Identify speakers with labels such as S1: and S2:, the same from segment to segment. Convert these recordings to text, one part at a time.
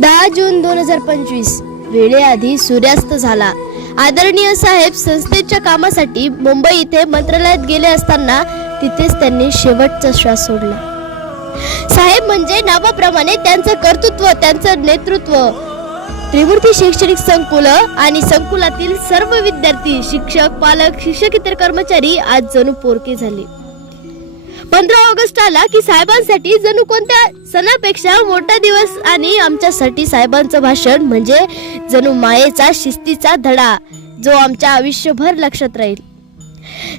S1: दहा जून दोन हजार पंचवीस. वेळेआधी सूर्यास्त झाला. आदरणीय साहेब संस्थेच्या कामासाठी मुंबई इथे मंत्रालयात गेले असताना तिथेच त्यांनी शेवटचा श्वास सोडला. साहेब म्हणजे नावाप्रमाणे त्यांचं कर्तृत्व त्यांचं नेतृत्व. त्रिमूर्ती शैक्षणिक संकुल आणि संकुलातील सर्व विद्यार्थी शिक्षक पालक शिक्षकेतर कर्मचारी आज जणू पोरके झाले. पंधरा ऑगस्ट आला की साहेबांसाठी जणू कोणत्या सणापेक्षा मोठा दिवस आणि आमच्यासाठी साहेबांचं भाषण म्हणजे जणू मायेचा शिस्तीचा धडा जो आमच्या आयुष्यभर लक्षात राहील.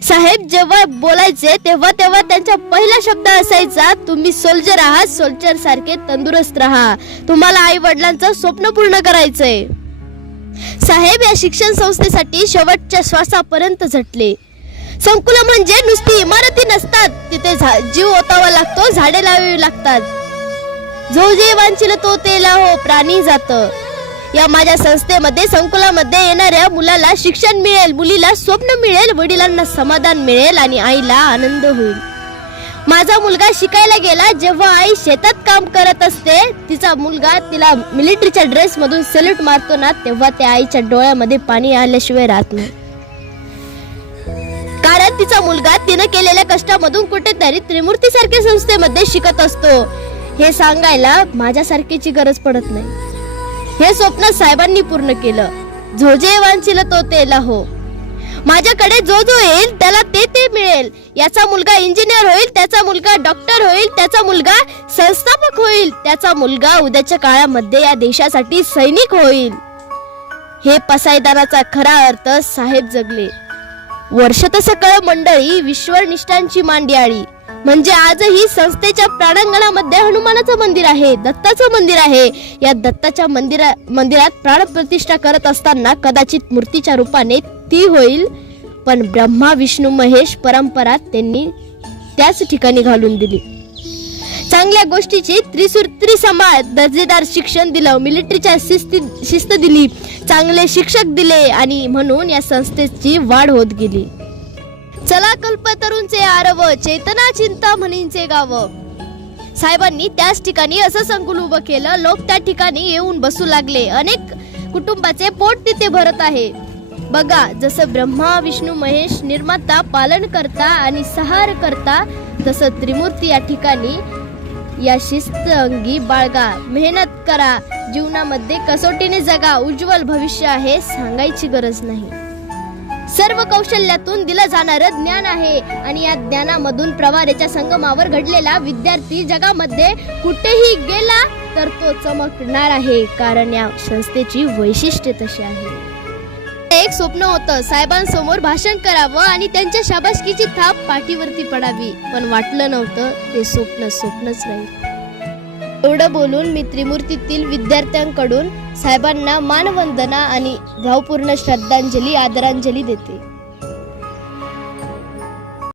S1: साहेब जेव्हा बोलायचे तेव्हा तेव्हा त्यांचा पहिला शब्द असायचा तुम्ही सोल्जर आहात सोल्जर सारखे तंदुरुस्त राहा. तुम्हाला आई वडिलांचं स्वप्न पूर्ण करायचंय. साहेब या शिक्षण संस्थेसाठी शेवटच्या श्वासापर्यंत झटले. संकुल म्हणजे नुसती इमारती नसतात. तिथे झा- जीव ओतावा लागतो झाडे लावावी लागतात. जो जे वांचिल तो तेला हो प्राणी जात. या माझ्या संस्थेमध्ये संकुलामध्ये येणाऱ्या मुलाला शिक्षण मिळेल मुलीला स्वप्न मिळेल वडिलांना समाधान मिळेल आणि आईला आनंद होईल. माझा मुलगा शिकायला गेला जेव्हा आई शेतात काम करत असते तिचा मुलगा तिला मिलिटरीच्या ड्रेस मधून सल्यूट मारतो ना तेव्हा त्या आईच्या डोळ्यामध्ये पाणी आल्याशिवाय राहत नाही. तिचा मुलगा तिनं केलेल्या कष्टामधून कुठेतरी त्रिमूर्ती सारख्या संस्थेमध्ये शिकत असतो. हे सांगायला माझ्यासारखीची गरज पडत नाही. हे स्वप्न साहेबांनी पूर्ण केलं. जो जे वांचिल तो तेला हो. माझ्याकडे जो जो येईल त्याला ते ते मिळेल. याचा मुलगा इंजिनियर होईल त्याचा मुलगा डॉक्टर होईल त्याचा मुलगा संस्थापक होईल त्याचा मुलगा उद्याच्या काळामध्ये या देशासाठी सैनिक होईल. हे पसायदानाचा खरा अर्थ साहेब जगले. वर्षत सकळ मंडळी विश्वनिष्ठांची मांडी आळी म्हणजे आजही संस्थेच्या प्राणांगणामध्ये हनुमानाचं मंदिर आहे दत्ताचं मंदिर आहे. या दत्ताच्या मंदिरा मंदिरात प्राणप्रतिष्ठा करत असताना कदाचित मूर्तीच्या रूपाने ती होईल. पण ब्रह्मा विष्णू महेश परंपरा त्यांनी त्याच ठिकाणी घालून दिली. चांगल्या गोष्टीची त्रिसूत्री सांभाळ दर्जेदार शिक्षण दिलं. मिलिटरीच्या शिस्ती शिस्त दिली. चांगले शिक्षक दिले आणि म्हणून या संस्थेची वाढ होत गेली. चला कल्पतरूंचे आरव चेतना चिंता म्हणींचे गाव. साहेबांनी त्याच ठिकाणी असं संकुल उभं केलं. लोक त्या ठिकाणी येऊन बसू लागले. अनेक कुटुंबाचे पोट तिथे भरत आहे. बघा जसं ब्रह्मा विष्णू महेश निर्माता पालन करता आणि सहार करता तसं त्रिमूर्ती या ठिकाणी या शिस्त अंगी बाळगा. मेहनत करा. जीवनामध्ये कसोटीने जगा. उज्ज्वल भविष्य आहे सांगायची गरज नाही. सर्व कौशल्यातून दिलं जाणारं ज्ञान आहे आणि या ज्ञानामधून प्रवारेच्या संगमावर घडलेला विद्यार्थी जगामध्ये कुठेही गेला तर तो चमकणार आहे. कारण या संस्थेची वैशिष्ट्य तशी आहे एक स्वप्न होतं. साहेबांसमोर भाषण करावं आणि त्यांच्या शाबासकीची थाप पाठीवरती पडावी. पण वाटलं नव्हतं. ते स्वप्न स्वप्नच नाही. एवढं बोलून मी त्रिमूर्तीतील विद्यार्थ्यांकडून साहेबांना मानवंदना आणि भावपूर्ण श्रद्धांजली आदरांजली देते.